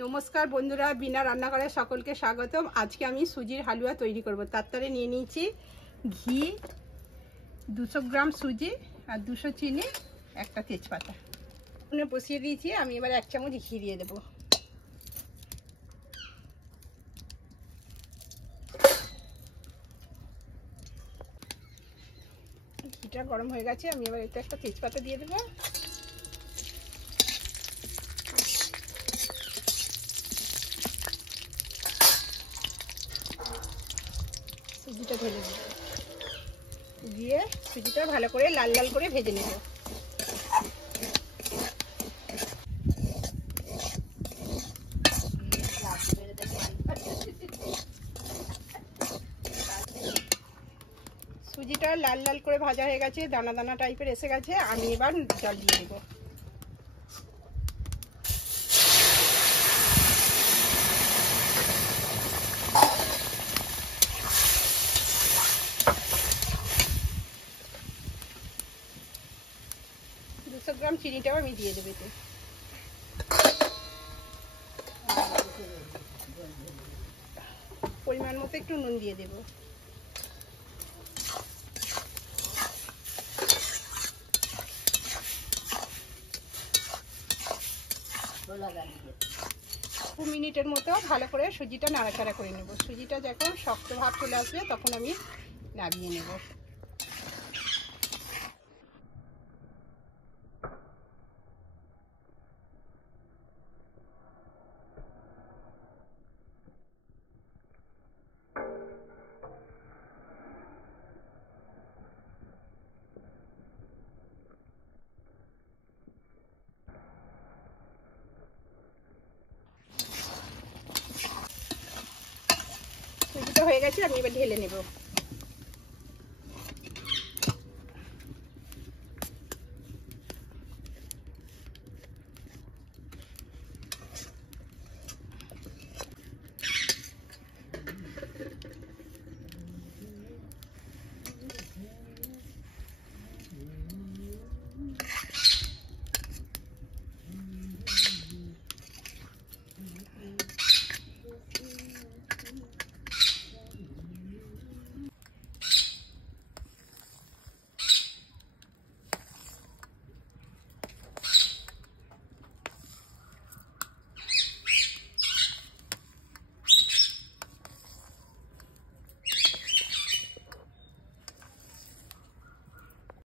নমস্কার বন্ধুরা, বিনা রান্নাঘরে সকলকে স্বাগতম। আজকে আমি সুজির হালুয়া তৈরি করব। তার তরে নিয়ে নিয়েছি ঘি, 200 গ্রাম সুজি আর 200 চিনি, একটা তেজপাতা বসিয়ে দিয়েছি। আমি এবার 1 চামচ ঘি দিয়ে দেবো। ঘিটা গরম হয়ে গেছে, আমি এবার এতে একটা তেজপাতা দিয়ে দেবো। সুজিটা ঢেলে দেবো, দিয়ে সুজিটা ভালো করে লাল লাল করে ভেজে নেব। সুজিটা লাল লাল করে ভাজা হয়ে গেছে, দানা দানা টাইপের এসে গেছে। আমি এবার জল দিয়ে দেবো। দুশো গ্রাম চিনিটাও আমি দিয়ে দেবো এতে। পরিমাণ মতো একটু নুন দিয়ে দেবো। দু মিনিটের মতো ভালো করে সুজিটা নাড়াচাড়া করে নেব। সুজিটা যখন শক্ত ভাব চলে আসবে তখন আমি নামিয়ে নেব। সুজিটা হয়ে গেছে, আমি এবার ঢেলে নেব।